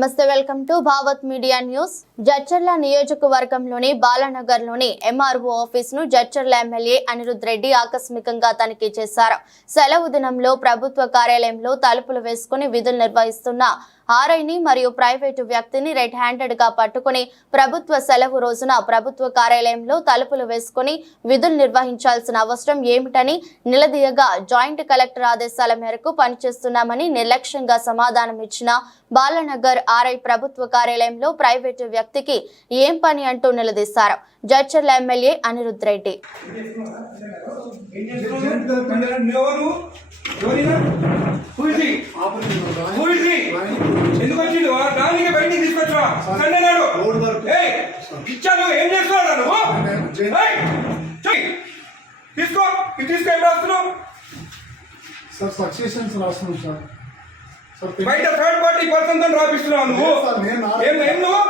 నమస్తే welcome to Bhavat media news. Jadcherla నియోజకవర్గంలోని బాలానగర్లోని ఎంఆర్ఓ ఆఫీస్ను జడ్చర్ల ఎమ్మెల్యే అనిరుద్ రెడ్డి ఆకస్మికంగా తనిఖీ చేశారు. సెలవు దినంలో ప్రభుత్వ కార్యాలయంలో తలుపులు వేసుకుని విధులు నిర్వహిస్తున్న ఆర్ఐని మరియు ప్రైవేటు వ్యక్తిని రెడ్ హ్యాండెడ్గా పట్టుకుని ప్రభుత్వ సెలవు రోజున ప్రభుత్వ కార్యాలయంలో తలుపులు వేసుకుని విధులు నిర్వహించాల్సిన అవసరం ఏమిటని నిలదీయగా జాయింట్ కలెక్టర్ ఆదేశాల మేరకు పనిచేస్తున్నామని నిర్లక్ష్యంగా సమాధానం ఇచ్చిన బాలనగర్ ఆర్ఐ ప్రభుత్వ కార్యాలయంలో ప్రైవేటు వ్యక్తికి ఏం పని అంటూ నిలదీశారు Jadcherla MLA Anirudh Reddy? Who is he? Who is he? ఎందుకు వచ్చిండు దానికి బయటికి తీసుకొచ్చా సండే నాడు ఇచ్చాను ఏం చేస్తున్నావు నువ్వు. తీసుకో. ఇది తీసుకో ఏం రాస్తున్నావు? సార్ సక్సెషన్స్ రాస్తున్నాం సార్. బయట థర్డ్ పార్టీ పర్సన్తో రాపిస్తున్నావు నువ్వు? ఏం నువ్వు?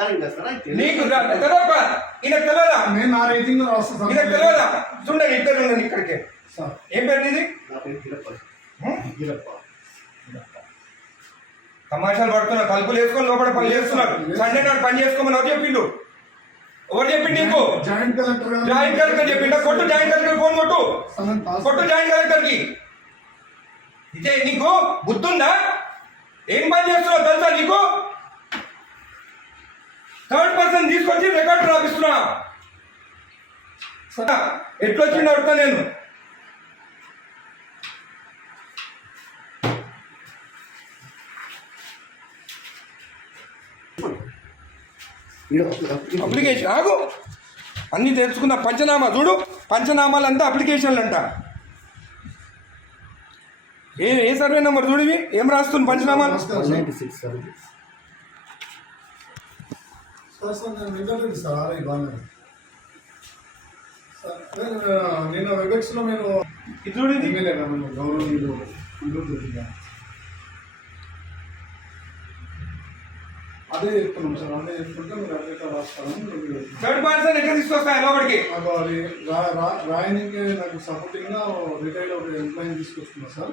నీకు తెలియదా. ఈయనకు తెలియదా నేను నా రేటింగ్లో రాస్తాను సార్. ఈయనకు తెలియదా చూడండి ఇద్దరు ఉండండి ఇక్కడికి. ఏం పేరు? గిరప్ప. తమాషాలు పడుతున్నారు తలుపులు వేసుకొని లోపల పని చేస్తున్నారు. సండే నాడు పని చేసుకోమని ఎవరు చెప్పిండు? ఎవరు చెప్పిండు నీకు? జాయింట్ కలెక్టర్ జాయింట్ కలెక్టర్ చెప్పిండా? కొట్టు జాయింట్ కలెక్టర్ ఫోన్ కొట్టు. కొట్టు జాయింట్ కలెక్టర్కి ఇదే నీకు బుద్ధుందా? ఏం పని చేస్తున్నావు తెలుసా నీకు? థర్డ్ పర్సన్ తీసుకొచ్చి రికార్డు రాపిస్తున్నా. ఎట్లా వచ్చిండు అడుగుతా నేను. అప్లికేషన్ ఆగు. అన్నీ తెలుసుకున్న పంచనామా చూడు. పంచనామాలు అంతా అప్లికేషన్లు అంట ఏ ఏ సర్వే నెంబర్ చూడివి ఏం రాస్తుంది పంచనామాలు? సార్. సార్ సార్ సార్ నేను వెంకటరెడ్డి సార్ ఆర్ఐ బాగా సార్ నేను, నేను వెబెక్స్లో నేను ఇది చూడు ఇది ఎమ్మెల్యే గారు గౌరవనీయులు గారు. అదే చెప్తున్నాం సార్ అదే చెప్తుంటే మీరు నేను చెప్తున్నాను. థర్డ్ పర్సన్ ఎట్లా తీసుకొస్తాయి లోపలికి నాకు అది రాయనికి సపోర్టింగ్గా రిటైర్డ్ ఒక ఎంప్లాయీ తీసుకొస్తున్నా సార్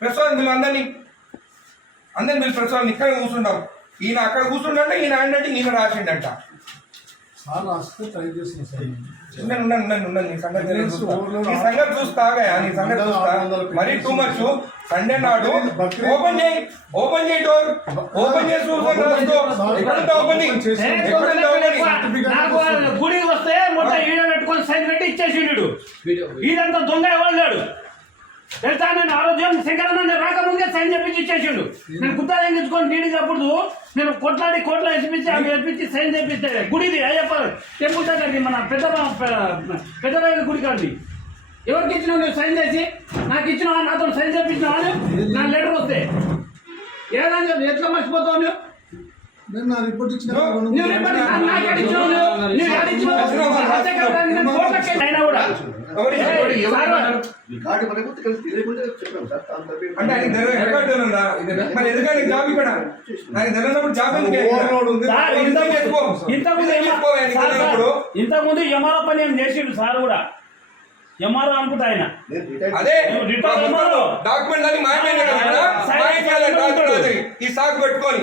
press వాళ్ళని వీళ్ళు అందరినీ అందరిని వీళ్ళు ప్రెస్ వాళ్ళని ఇక్కడ కూర్చుంటాం ఈయన అక్కడ కూర్చుండంటే ఈయన అంటే ఈయన రాసిండంట. సార్. రాస్తే ట్రై నీ సంగతి. నీ సంగతి చూస్తా ఆగయ్యా, నీ సంగతి చూస్తా. మరీ టూ మచ్ సండే నాడు ఓపెన్ చేయి ఓపెన్ చేయి డోర్ ఓపెన్ చేసి చూసుకొని రాసుకో ఎక్కడుంటా ఓపెనింగ్ ఎక్కడుంటా ఓపెనింగ్ నాకు గుడికి వస్తే మొత్తం ఈడ పెట్టుకొని సైన్ పెట్టి ఇచ్చేసిండు. ఈడంతా దొంగ ఎవరు లేడు? తెలుసా నేను ఆరోగ్యం శంకరన్న నేను రాకముందే సైన్ చేపించి ఇచ్చేసిండు. నేను గుత్తా తెంగించుకొని నీడి అప్పుడు నేను కొట్లాడి కోట్ల వేసిపించి అవి వేపించి సైన్ చేపిస్తే గుడిది అయ్యప్ప టెంపుల్ దగ్గరది మన పెద్ద పెద్ద గుడి కాదు ఎవరికి ఇచ్చినావు నువ్వు సైన్ చేసి నాకు ఇచ్చినావా నాతో సైన్ చేపించినావా నా లెటర్ వస్తే. ఏదని చెప్పి ఎట్లా మర్చిపోతావు నువ్వు? నేను నా రిపోర్ట్ ఇచ్చిన. ఇంతకుముందు ఎంఆర్ఓ పని ఏం చేసిండు సార్ కూడా? ఎంఆర్ఓ అనుకుంటా ఆయన. అదే. డాక్యుమెంట్ అన్ని మాయమైన. ఈ సాకు పెట్టుకొని.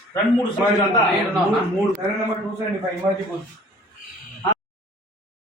రెండు మూడు మూడు సరే నెంబర్ చూసండి ఫైవ్ ఇమాజీ